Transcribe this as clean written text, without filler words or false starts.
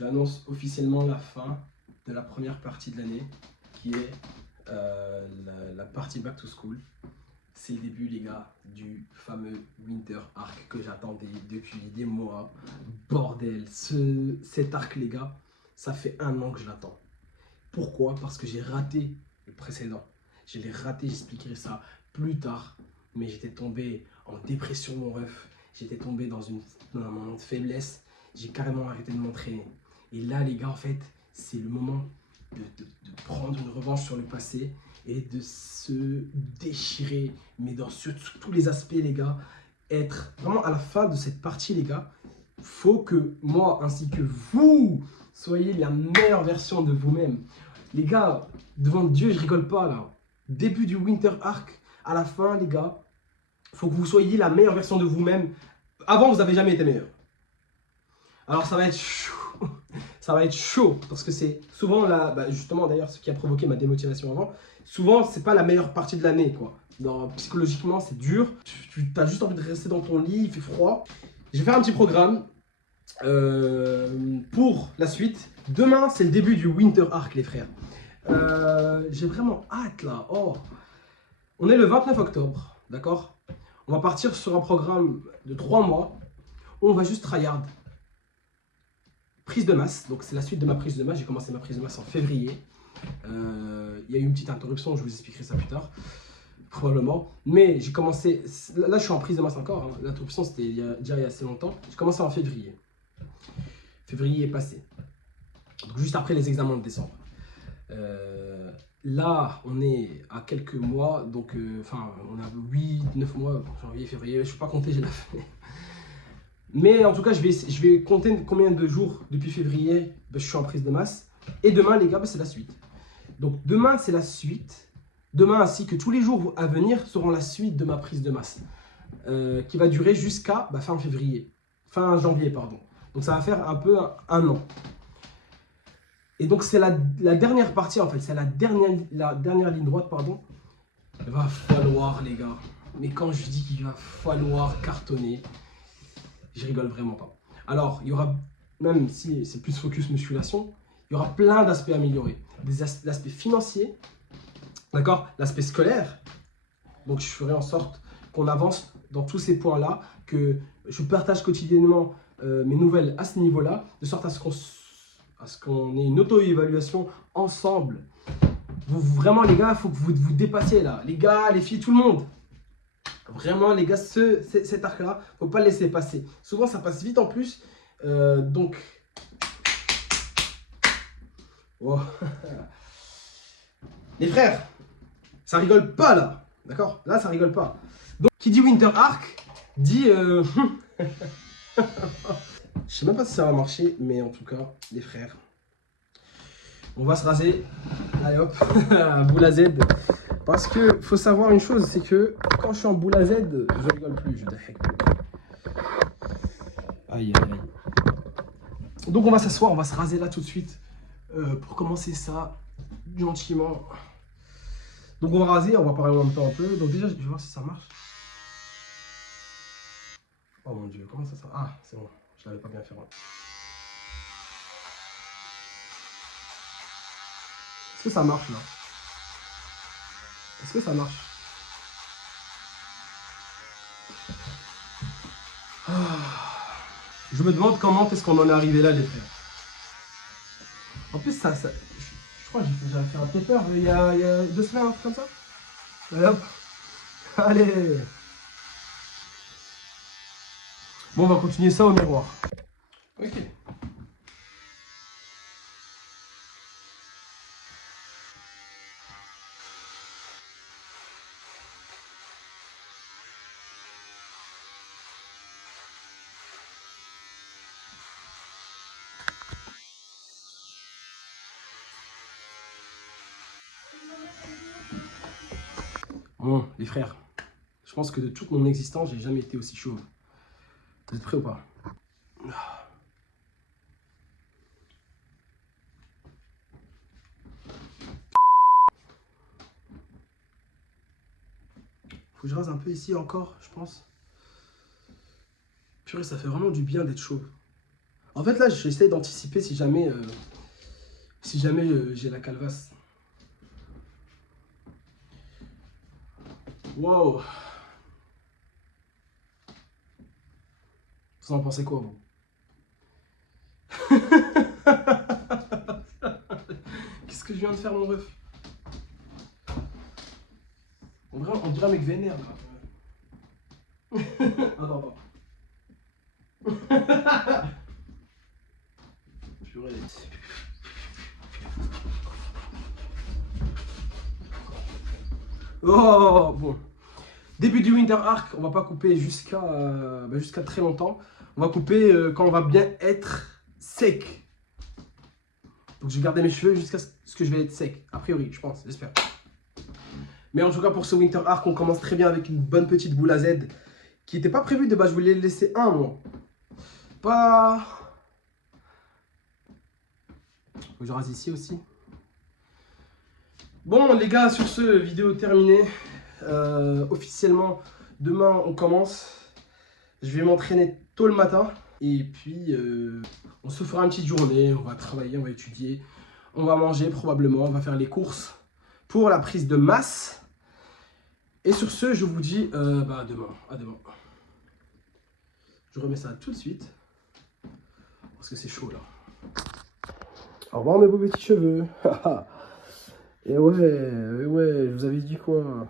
j'annonce officiellement la fin de la première partie de l'année, qui est la partie Back to School. C'est le début, les gars, du fameux Winter Arc que j'attendais depuis des mois. Bordel, cet arc, les gars, ça fait 1 an que je l'attends. Pourquoi? Parce que j'ai raté le précédent. Je l'ai raté, j'expliquerai ça plus tard. Mais j'étais tombé en dépression, mon ref. J'étais tombé dans un moment de faiblesse. J'ai carrément arrêté de m'entraîner. Et là, les gars, en fait, c'est le moment de prendre une revanche sur le passé et de se déchirer, mais sur tous les aspects, les gars. Être vraiment à la fin de cette partie, les gars, faut que moi ainsi que vous soyez la meilleure version de vous-même. Les gars, devant Dieu, je rigole pas là. Début du Winter Arc, à la fin, les gars, faut que vous soyez la meilleure version de vous-même. Avant, vous n'avez jamais été meilleur. Alors ça va être chaud. Ça va être chaud parce que c'est souvent là, justement d'ailleurs ce qui a provoqué ma démotivation avant. Souvent, c'est pas la meilleure partie de l'année, quoi. Psychologiquement, c'est dur. Tu as juste envie de rester dans ton lit, il fait froid. Je vais faire un petit programme pour la suite. Demain, c'est le début du Winter Arc, les frères. J'ai vraiment hâte là. Oh. On est le 29 octobre, d'accord? On va partir sur un programme de 3 mois où on va juste tryhard. Prise de masse, donc c'est la suite de ma prise de masse. J'ai commencé ma prise de masse en février. Il y a eu une petite interruption, je vous expliquerai ça plus tard, probablement. Mais j'ai commencé, là je suis en prise de masse encore, hein. L'interruption c'était déjà il y a assez longtemps. J'ai commencé en février. Février est passé, donc juste après les examens de décembre. Là on est à quelques mois, donc on a 8-9 mois, janvier, février, je ne vais pas compter, j'ai la flemme. Mais en tout cas, je vais compter combien de jours depuis février je suis en prise de masse. Et demain, les gars, c'est la suite. Donc demain, c'est la suite. Demain, ainsi que tous les jours à venir seront la suite de ma prise de masse. Qui va durer jusqu'à fin février. Fin janvier, pardon. Donc ça va faire un peu 1 an. Et donc c'est la dernière partie, en fait. C'est la dernière ligne droite, pardon. Il va falloir, les gars. Mais quand je dis qu'il va falloir cartonner, je rigole vraiment pas. Alors, il y aura, même si c'est plus focus musculation, il y aura plein d'aspects améliorés. L'aspect financier, d'accord? L'aspect scolaire. Donc, je ferai en sorte qu'on avance dans tous ces points-là, que je partage quotidiennement mes nouvelles à ce niveau-là, de sorte à ce qu'on ait une auto-évaluation ensemble. Vraiment, les gars, il faut que vous vous dépassiez là. Les gars, les filles, tout le monde. Vraiment, les gars, cet arc-là, faut pas le laisser passer. Souvent, ça passe vite en plus. Donc, oh. Les frères, ça rigole pas là. D'accord? Là, ça rigole pas. Donc, qui dit Winter Arc, dit... Je sais même pas si ça va marcher, mais en tout cas, les frères, on va se raser. Allez hop, boule à Z. Parce que faut savoir une chose, c'est que quand je suis en boule à Z, je rigole plus, je défecte plus. Aïe, aïe, aïe. Donc on va s'asseoir, on va se raser là tout de suite pour commencer ça gentiment. Donc on va raser, on va parler en même temps un peu. Donc déjà, je vais voir si ça marche. Oh mon dieu, comment ça sert? Ah, c'est bon, je l'avais pas bien fait. Est-ce que ça marche là? Est-ce que ça marche? Je me demande comment est-ce qu'on en est arrivé là, les frères. En plus, je crois que j'avais fait un paper il y a 2 semaines, un truc comme ça. Allez hop. Allez. Bon, on va continuer ça au miroir. Ok. Bon, les frères, je pense que de toute mon existence, j'ai jamais été aussi chauve. Vous êtes prêts ou pas? Faut que je rase un peu ici encore, je pense. Purée, ça fait vraiment du bien d'être chauve. En fait, là, j'essaie d'anticiper si jamais, j'ai la calvasse. Wow. Vous en pensez quoi, vous? Qu'est-ce que je viens de faire, mon ref? On dirait un mec vénère, là. Attends. Purée. Oh, bon. Début du Winter Arc, on va pas couper jusqu'à très longtemps. On va couper quand on va bien être sec. Donc je vais garder mes cheveux jusqu'à ce que je vais être sec. A priori, je pense, j'espère. Mais en tout cas, pour ce Winter Arc, on commence très bien avec une bonne petite boule à Z qui n'était pas prévue de base. Je voulais laisser un, moi. Pas... Faut que je rase ici aussi. Bon, les gars, sur ce, vidéo terminée. Officiellement, demain, on commence. Je vais m'entraîner tôt le matin. Et puis, on se fera une petite journée. On va travailler, on va étudier. On va manger probablement. On va faire les courses pour la prise de masse. Et sur ce, je vous dis à demain. À demain. Je remets ça tout de suite. Parce que c'est chaud là. Au revoir mes beaux petits cheveux. Et ouais, je vous avais dit quoi?